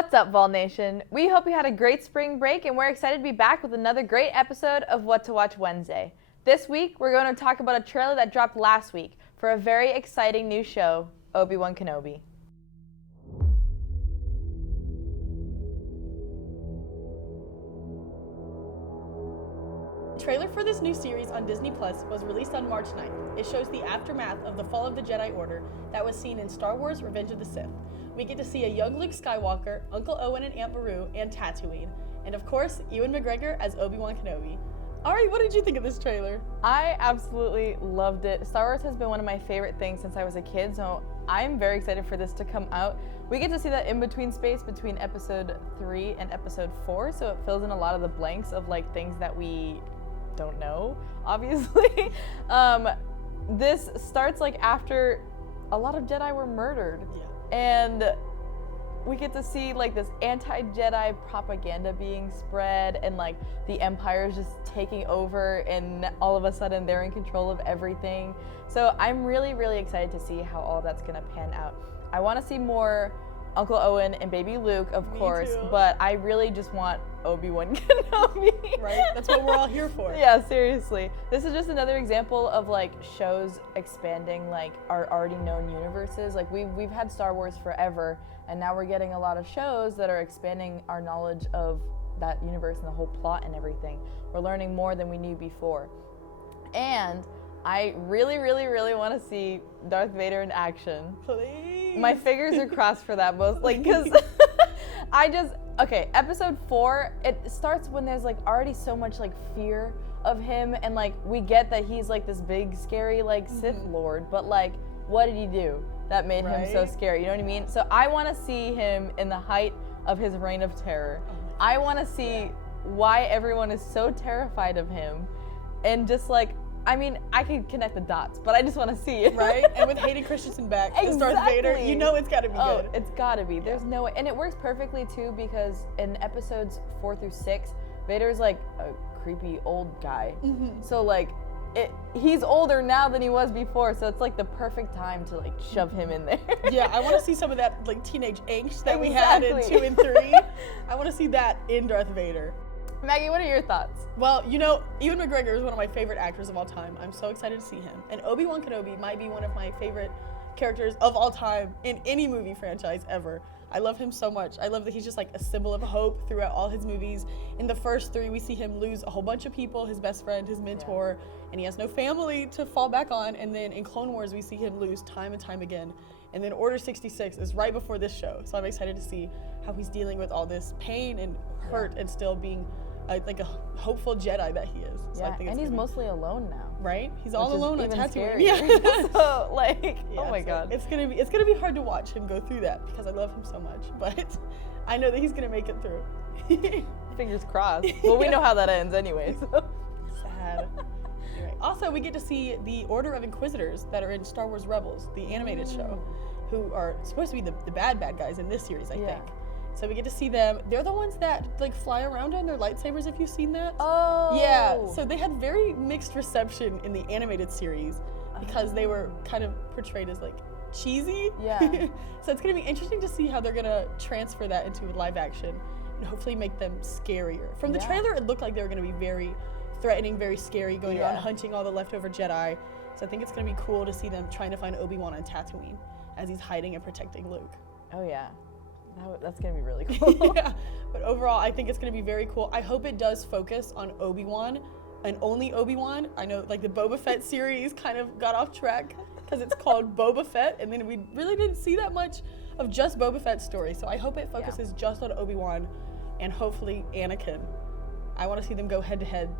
What's up, Vol Nation? We hope you had a great spring break, and we're excited to be back with another great episode of What to Watch Wednesday. This week, we're going to talk about a trailer that dropped last week for a very exciting new show, Obi-Wan Kenobi. The trailer for this new series on Disney Plus was released on March 9th. It shows the aftermath of the fall of the Jedi Order that was seen in Star Wars Revenge of the Sith. We get to see a young Luke Skywalker, Uncle Owen and Aunt Beru, and Tatooine. And of course, Ewan McGregor as Obi-Wan Kenobi. Ari, what did you think of this trailer? I absolutely loved it. Star Wars has been one of my favorite things since I was a kid, so I'm very excited for this to come out. We get to see that in-between space between episode 3 and episode 4, so it fills in a lot of the blanks of like things that we don't know, obviously. This starts like after a lot of Jedi were murdered. Yeah. And we get to see like this anti-Jedi propaganda being spread, and like the Empire is just taking over, and all of a sudden they're in control of everything. So I'm really, really excited to see how all that's gonna pan out. I want to see more Uncle Owen and baby Luke, of course, too. But I really just want Obi-Wan Kenobi. Right? That's what we're all here for. Yeah, seriously. This is just another example of like shows expanding like our already known universes. Like we've had Star Wars forever, and now we're getting a lot of shows that are expanding our knowledge of that universe and the whole plot and everything. We're learning more than we knew before. And I really, really, really want to see Darth Vader in action. Please. My fingers are crossed for that most, like, because okay, episode 4, it starts when there's like already so much like fear of him, and like we get that he's like this big scary like Sith Lord, but like what did he do that made him so scary? You know what I mean? So I want to see him in the height of his reign of terror. I want to see why everyone is so terrified of him, and just like, I mean, I can connect the dots, but I just want to see it. Right? And with Hayden Christensen back as Darth Vader, you know it's got to be good. Oh, it's got to be. There's no way. And it works perfectly, too, because in episodes 4 through 6, Vader's like a creepy old guy. So, like, he's older now than he was before, so it's like the perfect time to, like, shove him in there. Yeah, I want to see some of that, like, teenage angst that we had in 2 and 3. I want to see that in Darth Vader. Maggie, what are your thoughts? Well, you know, Ewan McGregor is one of my favorite actors of all time. I'm so excited to see him. And Obi-Wan Kenobi might be one of my favorite characters of all time in any movie franchise ever. I love him so much. I love that he's just like a symbol of hope throughout all his movies. In the first 3, we see him lose a whole bunch of people, his best friend, his mentor, and he has no family to fall back on. And then in Clone Wars, we see him lose time and time again. And then Order 66 is right before this show. So I'm excited to see how he's dealing with all this pain and hurt and still being like a hopeful Jedi that he is. So Yeah, I think and he's mostly alone now. right. He's all alone on even Tatooine. scary. Yeah. So, like, Yeah, oh my so God. it's gonna be hard to watch him go through that because I love him so much. But I know that he's gonna make it through. Fingers crossed. Well, we know how that ends anyway. So. Sad. Anyway, also, we get to see the Order of Inquisitors that are in Star Wars Rebels, the animated show, who are supposed to be the bad guys in this series, I think. So we get to see them. They're the ones that like fly around on their lightsabers, if you've seen that. Oh. Yeah, so they had very mixed reception in the animated series because they were kind of portrayed as like cheesy. Yeah. So it's gonna be interesting to see how they're gonna transfer that into live action and hopefully make them scarier. From the trailer, it looked like they were gonna be very threatening, very scary, going around hunting all the leftover Jedi. So I think it's gonna be cool to see them trying to find Obi-Wan on Tatooine as he's hiding and protecting Luke. Oh yeah. That's gonna be really cool. Yeah, but overall, I think it's gonna be very cool. I hope it does focus on Obi-Wan and only Obi-Wan. I know, like the Boba Fett series kind of got off track because it's called Boba Fett, and then we really didn't see that much of just Boba Fett's story. So I hope it focuses just on Obi-Wan and hopefully Anakin. I want to see them go head to head,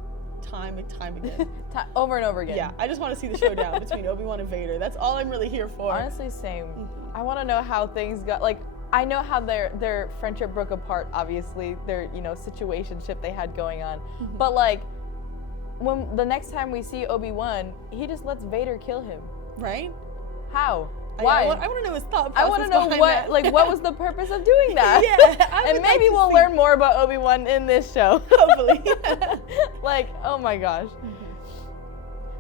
time and time again. Over and over again. Yeah, I just want to see the showdown between Obi-Wan and Vader. That's all I'm really here for. Honestly, same. I want to know how things got, like, I know how their friendship broke apart, obviously, their, situationship they had going on. But, like, when the next time we see Obi-Wan, he just lets Vader kill him. Right? How? Why? I want to know his thought process. I want to know what was the purpose of doing that? Yeah, and maybe we'll learn more about Obi-Wan in this show. Hopefully. Like, oh my gosh.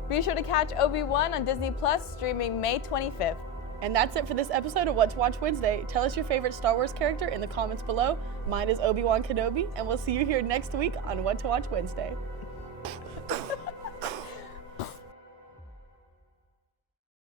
Be sure to catch Obi-Wan on Disney Plus, streaming May 25th. And that's it for this episode of What to Watch Wednesday. Tell us your favorite Star Wars character in the comments below. Mine is Obi-Wan Kenobi, and we'll see you here next week on What to Watch Wednesday.